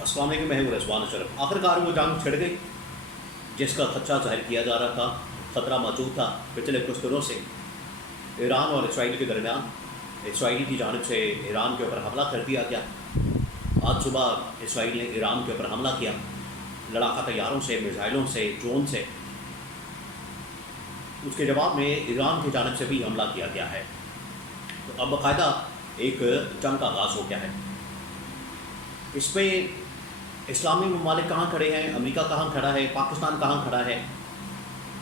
السلام علیکم، میں ہوں رضوان اشرف۔ آخرکار وہ جنگ چھڑ گئی جس کا خدشہ ظاہر کیا جا رہا تھا، خطرہ موجود تھا پچھلے کچھ دنوں سے ایران اور اسرائیل کے درمیان۔ اسرائیل کی جانب سے ایران کے اوپر حملہ کر دیا گیا۔ آج صبح اسرائیل نے ایران کے اوپر حملہ کیا، لڑاکا طیاروں سے، میزائلوں سے، ڈرون سے۔ اس کے جواب میں ایران کی جانب سے بھی حملہ کیا گیا ہے۔ تو اب باقاعدہ ایک جنگ کا آغاز ہو گیا ہے۔ اس میں اسلامی ممالک کہاں کھڑے ہیں، امریکہ کہاں کھڑا ہے، پاکستان کہاں کھڑا ہے،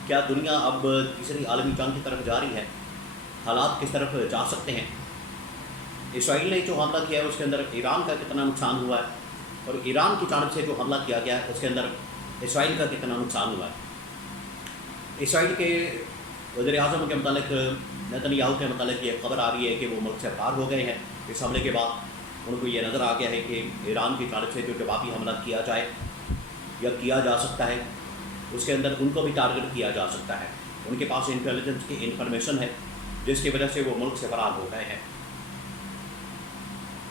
کیا دنیا اب تیسری عالمی جنگ کی طرف جا رہی ہے، حالات کس طرف جا سکتے ہیں۔ اسرائیل نے جو حملہ کیا ہے اس کے اندر ایران کا کتنا نقصان ہوا ہے، اور ایران کی جانب سے جو حملہ کیا گیا ہے اس کے اندر اسرائیل کا کتنا نقصان ہوا ہے۔ اسرائیل کے وزیر اعظم کے متعلق، نیتن یاہو کے متعلق یہ خبر آ رہی ہے کہ وہ ملک سے باہر ہو گئے ہیں۔ اس حملے کے بعد ان کو یہ نظر آ گیا ہے کہ ایران کی جانب سے جو جوابی حملہ کیا جائے یا کیا جا سکتا ہے اس کے اندر ان کو بھی ٹارگٹ کیا جا سکتا ہے۔ ان کے پاس انٹیلیجنس کی انفارمیشن ہے جس کی وجہ سے وہ ملک سے فرار ہو گئے ہیں۔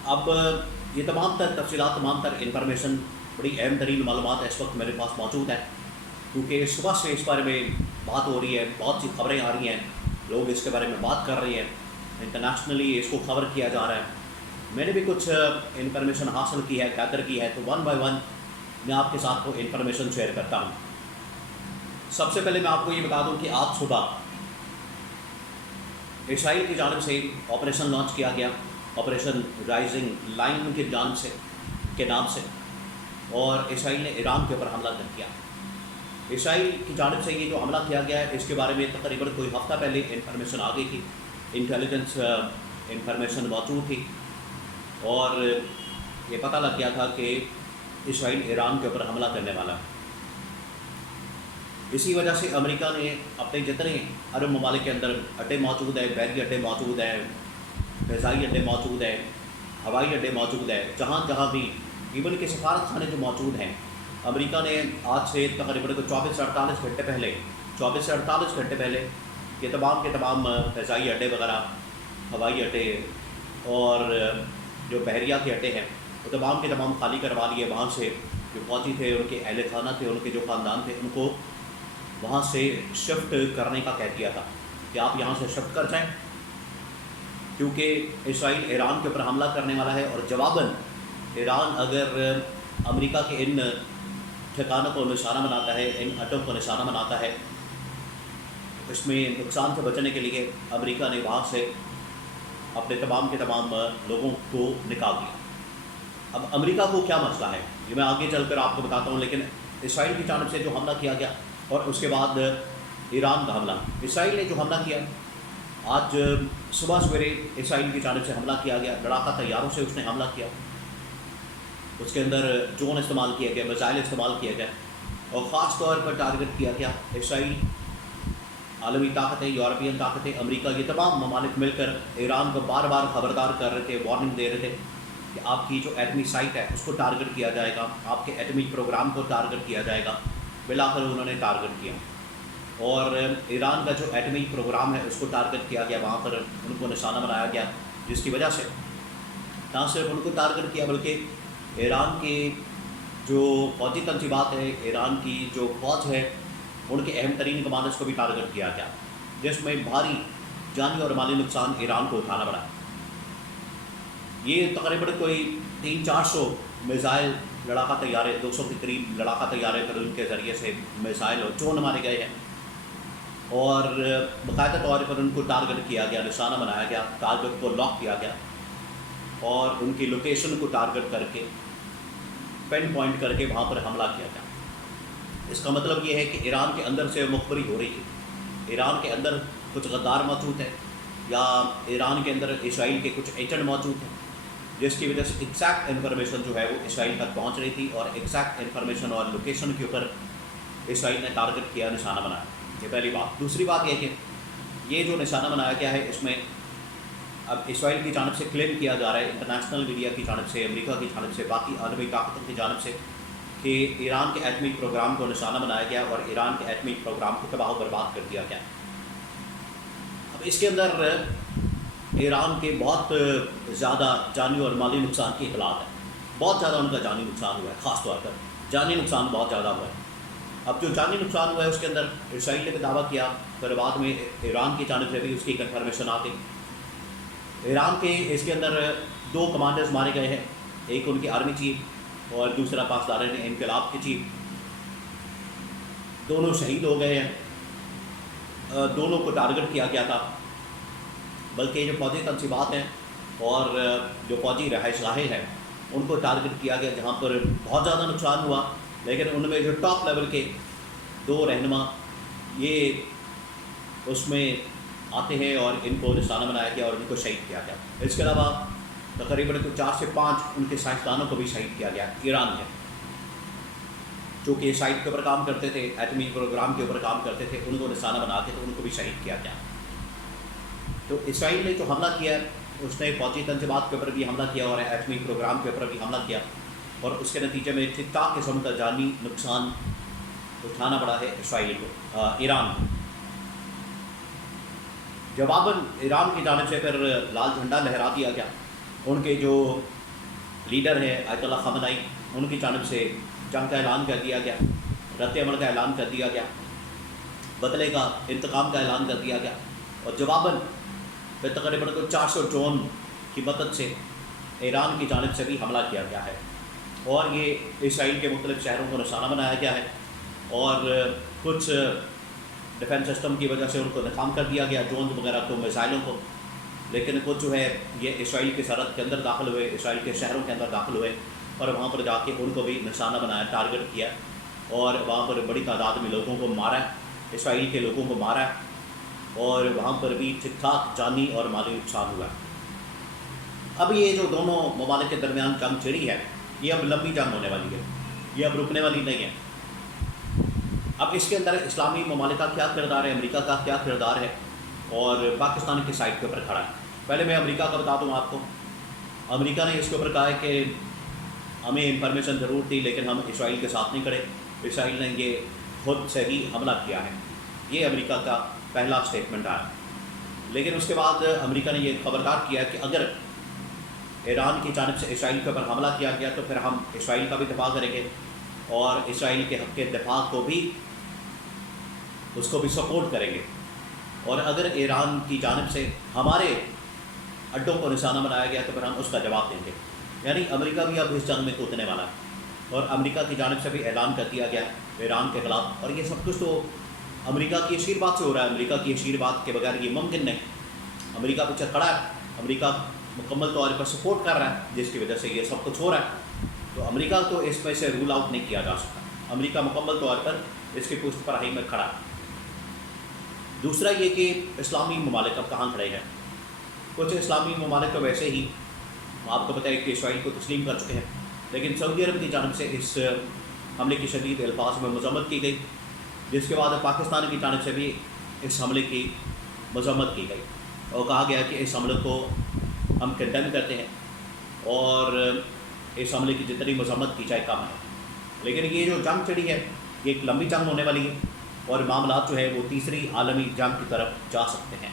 اب یہ تمام تر تفصیلات، تمام تر انفارمیشن، بڑی اہم ترین معلومات اس وقت میرے پاس موجود ہیں، کیونکہ صبح سے اس بارے میں بات ہو رہی ہے، بہت سی خبریں آ رہی ہیں، لوگ اس کے بارے میں بات کر رہے ہیں، انٹرنیشنلی اس کو کور کیا جا رہا ہے۔ میں نے بھی کچھ انفارمیشن حاصل کی ہے، گیدر کی ہے، تو ون بائی ون میں آپ کے ساتھ وہ انفارمیشن شیئر کرتا ہوں۔ سب سے پہلے میں آپ کو یہ بتا دوں کہ آج صبح اسرائیل کی جانب سے آپریشن لانچ کیا گیا، آپریشن رائزنگ لائن کی جانب سے کے نام سے، اور اسرائیل نے ایران کے اوپر حملہ کر دیا۔ اسرائیل کی جانب سے یہ جو حملہ کیا گیا ہے اس کے بارے میں تقریباً کوئی ہفتہ پہلے انفارمیشن آ گئی تھی، انٹیلیجنس انفارمیشن موجود تھی، اور یہ پتہ لگ گیا تھا کہ اسرائیل ایران کے اوپر حملہ کرنے والا ہے۔ اسی وجہ سے امریکہ نے اپنے جتنے عرب ممالک کے اندر اڈے موجود ہیں، بحری اڈے موجود ہیں، فضائی اڈے موجود ہیں، ہوائی اڈے موجود ہیں، جہاں جہاں بھی ایون کے سفارت خانے جو موجود ہیں، امریکہ نے آج سے تقریباً 24 سے 48 گھنٹے پہلے یہ تمام کے تمام فضائی اڈے وغیرہ، ہوائی اڈے اور جو بحریہ کے اڈے ہیں وہ تمام کے تمام خالی کروا لیے۔ وہاں سے جو فوجی تھے، ان کے اہل خانہ تھے، ان کے جو خاندان تھے، ان کو وہاں سے شفٹ کرنے کا کہہ دیا تھا کہ آپ یہاں سے شفٹ کر جائیں، کیونکہ اسرائیل ایران کے اوپر حملہ کرنے والا ہے، اور جواباً ایران اگر امریکہ کے ان ٹھکانوں کو نشانہ بناتا ہے، ان اڈوں کو نشانہ بناتا ہے، اس میں نقصان سے بچنے کے لیے امریکہ نے وہاں سے اپنے تمام کے تمام لوگوں کو نکال دیا۔ اب امریکہ کو کیا مسئلہ ہے یہ میں آگے چل کر آپ کو بتاتا ہوں، لیکن اسرائیل کی جانب سے جو حملہ کیا گیا اور اس کے بعد ایران کا حملہ۔ اسرائیل نے جو حملہ کیا، آج صبح سویرے اسرائیل کی جانب سے حملہ کیا گیا، لڑاکا طیاروں سے اس نے حملہ کیا، اس کے اندر ڈرون استعمال کیا گیا، میزائل استعمال کیا گیا، اور خاص طور پر ٹارگٹ کیا گیا اسرائیل، عالمی طاقتیں، یورپین طاقتیں، امریکہ، یہ تمام ممالک مل کر ایران کو بار بار خبردار کر رہے تھے، وارننگ دے رہے تھے کہ آپ کی جو ایٹمی سائٹ ہے اس کو ٹارگٹ کیا جائے گا، آپ کے ایٹمی پروگرام کو ٹارگٹ کیا جائے گا۔ بالآخر انہوں نے ٹارگٹ کیا، اور ایران کا جو ایٹمی پروگرام ہے اس کو ٹارگٹ کیا گیا، وہاں پر ان کو نشانہ بنایا گیا، جس کی وجہ سے نہ صرف ان کو ٹارگٹ کیا بلکہ ایران کی جو فوجی تنصیبات ہے، ایران کی جو فوج ہے، ان کے اہم ترین کمانڈرز کو بھی ٹارگٹ کیا گیا، جس میں بھاری جانی اور مالی نقصان ایران کو اٹھانا پڑا۔ یہ تقریباً کوئی 300-400 میزائل، لڑاکا طیارے، 200 کے قریب لڑاکا طیارے پر ان کے ذریعے سے میزائل اور ڈرون مارے گئے ہیں، اور باقاعدہ طور پر ان کو ٹارگٹ کیا گیا، نشانہ بنایا گیا، ٹارگٹ کو لاک کیا گیا، اور ان کی لوکیشن کو ٹارگٹ کر کے، پن پوائنٹ کر کے وہاں پر حملہ کیا گیا۔ اس کا مطلب یہ ہے کہ ایران کے اندر سے مخبری ہو رہی ہے، ایران کے اندر کچھ غدار موجود ہیں، یا ایران کے اندر اسرائیل کے کچھ ایجنٹ موجود ہیں، جس کی وجہ سے ایگزیکٹ انفارمیشن جو ہے وہ اسرائیل تک پہنچ رہی تھی، اور ایگزیکٹ انفارمیشن اور لوکیشن کے اوپر اسرائیل نے ٹارگٹ کیا، نشانہ بنایا۔ یہ پہلی بات۔ دوسری بات یہ کہ یہ جو نشانہ بنایا گیا ہے اس میں اب اسرائیل کی جانب سے کلیم کیا جا رہا ہے، انٹرنیشنل میڈیا کی جانب سے، امریکہ کی جانب سے، باقی عالمی طاقتوں کی جانب سے، کہ ایران کے ایٹمی پروگرام کو نشانہ بنایا گیا اور ایران کے ایٹمی پروگرام کو تباہ و برباد کر دیا گیا۔ اب اس کے اندر ایران کے بہت زیادہ جانی اور مالی نقصان کی اطلاعات ہے۔ بہت زیادہ ان کا جانی نقصان ہوا ہے، خاص طور پر جانی نقصان بہت زیادہ ہوا ہے۔ اب جو جانی نقصان ہوا ہے اس کے اندر اسرائیل نے بھی دعویٰ کیا، پھر بعد میں ایران کی جانب سے بھی اس کی کنفرمیشن آ گئی۔ ایران کے اس کے اندر 2 کمانڈرز مارے گئے ہیں، ایک ان کی آرمی چیف اور دوسرا پاسداران انقلاب کے چیف، دونوں شہید ہو گئے ہیں۔ دونوں کو ٹارگٹ کیا گیا تھا، بلکہ جو فوجی تنصیبات ہیں اور جو فوجی رہائش گاہیں ہیں ان کو ٹارگٹ کیا گیا، جہاں پر بہت زیادہ نقصان ہوا، لیکن ان میں جو ٹاپ لیول کے 2 رہنما یہ اس میں آتے ہیں اور ان کو نشانہ بنایا گیا اور ان کو شہید کیا گیا۔ اس کے علاوہ تقریباً 4 سے 5 ان کے سائنسدانوں کو بھی شہید کیا گیا ایران میں، جو کہ سائٹ کے اوپر کام کرتے تھے، ایٹمی پروگرام کے اوپر کام کرتے تھے، ان کو نشانہ بنا کے تو ان کو بھی شہید کیا گیا۔ تو اسرائیل نے جو حملہ کیا اس نے فوجی تنصیبات کے اوپر بھی حملہ کیا اور ایٹمی پروگرام کے اوپر بھی حملہ کیا، اور اس کے نتیجے میں ٹھیک ٹھاک قسم کا جانی نقصان اٹھانا پڑا ہے اسرائیل کو، ایران کو۔ جواباً ایران کی جانب سے پھر لال جھنڈا لہرا دیا گیا، ان کے جو لیڈر ہیں آیت اللہ خامنائی، ان کی جانب سے جنگ کا اعلان کر دیا گیا، رد عمل کا اعلان کر دیا گیا، بدلے کا انتقام کا اعلان کر دیا گیا، اور جواباً پھر تقریباً 400 ڈرون کی مدد سے ایران کی جانب سے بھی حملہ کیا گیا ہے، اور یہ اسرائیل کے مختلف شہروں کو نشانہ بنایا گیا ہے، اور کچھ ڈیفنس سسٹم کی وجہ سے ان کو ناکام کر دیا گیا، ڈرون وغیرہ کو، میزائلوں کو، لیکن کچھ جو ہے یہ اسرائیل کی سرحد کے اندر داخل ہوئے، اسرائیل کے شہروں کے اندر داخل ہوئے، اور وہاں پر جا کے ان کو بھی نشانہ بنایا، ٹارگٹ کیا، اور وہاں پر بڑی تعداد میں لوگوں کو مارا ہے، اسرائیل کے لوگوں کو مارا ہے، اور وہاں پر بھی ٹھیک ٹھاک جانی اور مالی نقصان ہوا ہے۔ اب یہ جو دونوں ممالک کے درمیان جنگ چھڑی ہے، یہ اب لمبی جنگ ہونے والی ہے، یہ اب رکنے والی نہیں ہے۔ اب اس کے اندر اسلامی ممالک کا کیا کردار ہے، امریکہ کا کیا کردار ہے، اور پاکستان کی سائڈ کے اوپر کھڑا ہے۔ پہلے میں امریکہ کا بتا دوں آپ کو، امریکہ نے اس کے اوپر کہا ہے کہ ہمیں انفارمیشن ضرور تھی لیکن ہم اسرائیل کے ساتھ نہیں کھڑے، اسرائیل نے یہ خود سے ہی حملہ کیا ہے، یہ امریکہ کا پہلا اسٹیٹمنٹ آیا۔ لیکن اس کے بعد امریکہ نے یہ خبردار کیا کہ اگر ایران کی جانب سے اسرائیل کے اوپر حملہ کیا گیا تو پھر ہم اسرائیل کا بھی دفاع کریں گے، اور اسرائیل کے حق کے دفاع کو بھی اس کو بھی سپورٹ کریں گے، اور اگر ایران کی جانب سے ہمارے اڈوں کو نشانہ بنایا گیا تو پھر ہم اس کا جواب دیں گے۔ یعنی امریکہ بھی اب اس جنگ میں کودنے والا ہے، اور امریکہ کی جانب سے بھی اعلان کر دیا گیا ایران کے خلاف، اور یہ سب کچھ تو امریکہ کی اشیر بات سے ہو رہا ہے، امریکہ کی اشیر بات کے بغیر یہ ممکن نہیں۔ امریکہ پیچھے کھڑا ہے، امریکہ مکمل طور پر سپورٹ کر رہا ہے، جس کی وجہ سے یہ سب کچھ ہو رہا ہے، تو امریکہ تو اس میں سے رول آؤٹ نہیں کیا جا سکتا، امریکہ مکمل طور پر اس کی پشت پناہی میں کھڑا ہے۔ دوسرا یہ کہ اسلامی ممالک اب کہاں کھڑے ہیں۔ کچھ اسلامی ممالک تو ویسے ہی آپ کو پتہ ہے کہ اسرائیل کو تسلیم کر چکے ہیں، لیکن سعودی عرب کی جانب سے اس حملے کی شدید الفاظ میں مذمت کی گئی، جس کے بعد پاکستان کی جانب سے بھی اس حملے کی مذمت کی گئی، اور کہا گیا کہ اس حملے کو ہم کنڈیم کرتے ہیں، اور اس حملے کی جتنی مذمت کی جائے کم ہے۔ لیکن یہ جو جنگ چڑھی ہے یہ ایک لمبی جنگ ہونے والی ہے، اور معاملات جو ہے وہ تیسری عالمی جنگ کی طرف جا سکتے ہیں۔